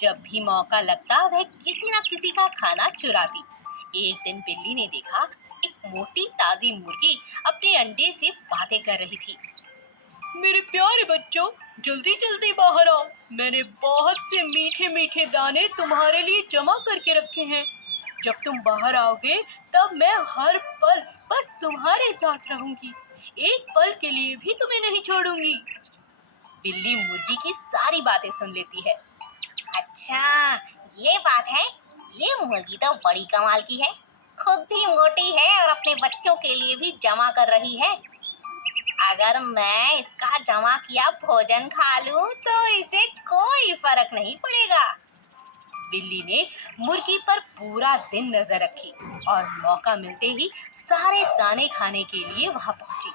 जब भी मौका लगता वह किसी न किसी का खाना चुराती। एक दिन बिल्ली ने देखा एक मोटी ताजी मुर्गी अपने अंडे से बातें कर रही थी। मेरे प्यारे बच्चों, जल्दी जल्दी बाहर आओ। मैंने बहुत से मीठे मीठे दाने तुम्हारे लिए जमा करके रखे हैं। जब तुम बाहर आओगे तब मैं हर पल बस तुम्हारे साथ रहूंगी। एक पल के लिए भी तुम्हें नहीं छोड़ूंगी। बिल्ली मुर्गी की सारी बातें सुन लेती है। अच्छा, ये बात है। ये मुर्गी तो बड़ी कमाल की है। खुद भी मोटी है और अपने बच्चों के लिए भी जमा कर रही है। अगर मैं इसका जमा किया भोजन खा लूं तो इसे कोई फर्क नहीं पड़ेगा। बिल्ली ने मुर्गी पर पूरा दिन नजर रखी और मौका मिलते ही सारे दाने खाने के लिए वहां पहुंची।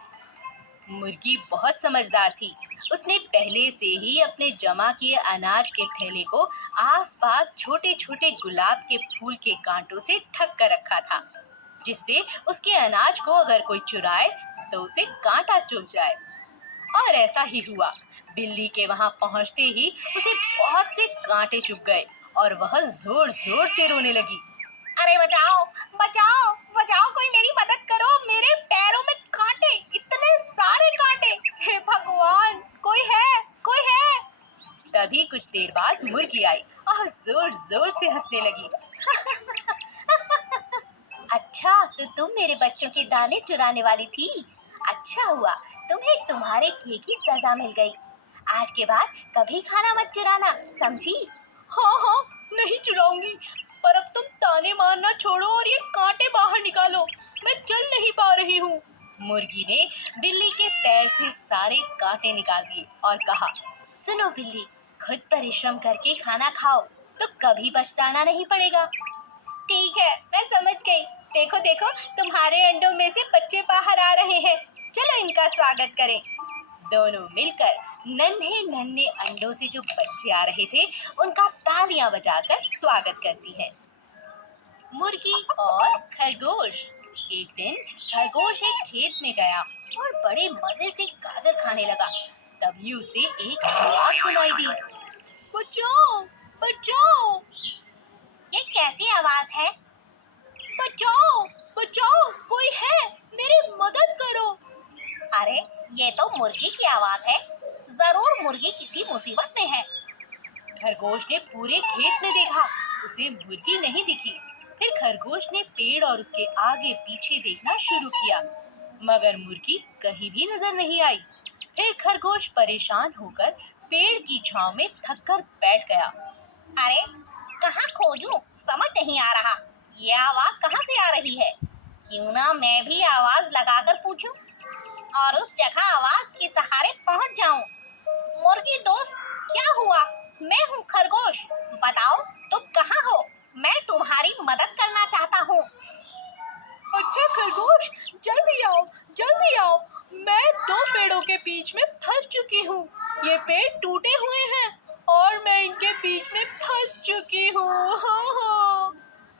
मुर्गी बहुत समझदार थी। उसने पहले से ही अपने जमा किए अनाज के थैले को आसपास छोटे छोटे गुलाब के फूल के कांटों से ढक कर रखा था, जिससे उसके अनाज को अगर कोई चुराए तो उसे कांटा चुभ जाए। और ऐसा ही हुआ। बिल्ली के वहां पहुंचते ही उसे बहुत से कांटे चुभ गए और वह जोर जोर से रोने लगी। अरे बचाओ बचाओ बचाओ, कोई मेरी मदद करो, मेरे पैरों में कांटे, इतने सारे कांटे, हे भगवान, कोई है कोई है। तभी कुछ देर बाद मुर्गी आई और जोर जोर से हंसने लगी। अच्छा, तो तुम मेरे बच्चों के दाने चुराने वाली थी। अच्छा हुआ तुम्हें तुम्हारे किए की सजा मिल गई। आज के बाद कभी खाना मत चुराना, समझी? हाँ हाँ, नहीं चुराऊंगी। पर अब तुम ताने मारना छोड़ो और ये कांटे बाहर निकालो। मैं चल नहीं पा रही हूँ। मुर्गी ने बिल्ली के पैर से सारे कांटे निकाल दिए और कहा, सुनो बिल्ली, खुद परिश्रम करके खाना खाओ तो कभी पछताना नहीं पड़ेगा। ठीक है, मैं समझ गई। देखो देखो, तुम्हारे अंडों में से बच्चे बाहर आ रहे हैं। चलो इनका स्वागत करें। दोनों मिलकर नन्हे नन्हे अंडों से जो बच्चे आ रहे थे उनका तालियां बजाकर स्वागत करती है। मुर्गी और खरगोश। एक दिन खरगोश एक खेत में गया और बड़े मजे से गाजर खाने लगा। तभी उसे एक आवाज सुनाई दी। बचाओ बचाओ। ये कैसी आवाज है? बचाओ बचाओ, कोई है, मेरी मदद करो। अरे, ये तो मुर्गी की आवाज है। जरूर मुर्गी किसी मुसीबत में है। खरगोश ने पूरे खेत में देखा, उसे मुर्गी नहीं दिखी। फिर खरगोश ने पेड़ और उसके आगे पीछे देखना शुरू किया, मगर मुर्गी कहीं भी नजर नहीं आई। फिर खरगोश परेशान होकर पेड़ की छांव में थककर बैठ गया। अरे, कहाँ खोजूं, समझ नहीं आ रहा। ये आवाज कहाँ से आ रही है? क्यों ना मैं भी आवाज लगाकर पूछूं और उस जगह आवाज के सहारे पहुंच जाऊं। मुर्गी दोस्त, क्या हुआ? मैं हूँ खरगोश, बताओ तुम कहाँ हो? मैं तुम्हारी मदद करना चाहता हूँ। अच्छा खरगोश, जल्दी आओ जल्दी आओ। मैं दो पेड़ों के बीच में फंस चुकी हूँ। ये पेड़ टूटे हुए हैं और मैं इनके बीच में फंस चुकी हूँ। हाँ।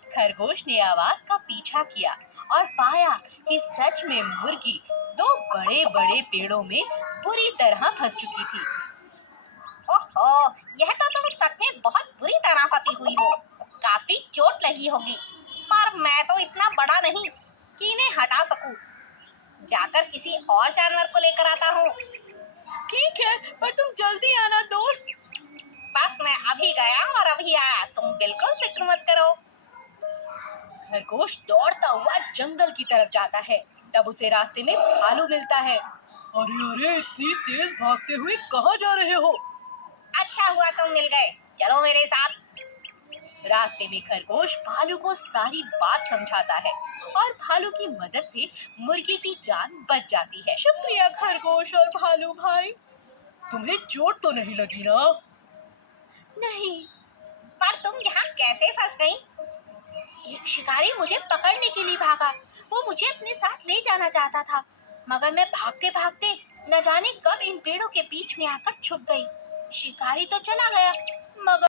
खरगोश ने आवाज का पीछा किया और पाया कि सच में मुर्गी दो बड़े बड़े पेड़ों में बुरी तरह फंस चुकी थी। ओहो, यह तो तुम सच में बहुत बुरी तरह फंसी हुई हो। काफी चोट लगी होगी, पर मैं तो इतना बड़ा नहीं कि इन्हें हटा सकूं। जाकर किसी और जानवर को लेकर आता हूँ। ठीक है, पर तुम जल्दी आना दोस्त। बस मैं अभी गया और अभी आया, तुम बिल्कुल फिक्र मत करो। खरगोश दौड़ता हुआ जंगल की तरफ जाता है। तब उसे रास्ते में भालू मिलता है। अरे अरे, इतनी तेज भागते हुए कहाँ जा रहे हो? अच्छा हुआ तुम मिल गए, चलो मेरे साथ। रास्ते में खरगोश भालू को सारी बात समझाता है और भालू की मदद से मुर्गी की जान बच जाती है। शुक्रिया खरगोश और भालू भाई। तुम्हें चोट तो नहीं लगी ना? नहीं। पर तुम यहाँ कैसे फंस गई? एक शिकारी मुझे पकड़ने के लिए भागा। वो मुझे अपने साथ ले जाना चाहता था, मगर मैं भागते भागते न जाने कब इन पेड़ों के बीच में आकर छुप गई। शिकारी तो चला गया, मगर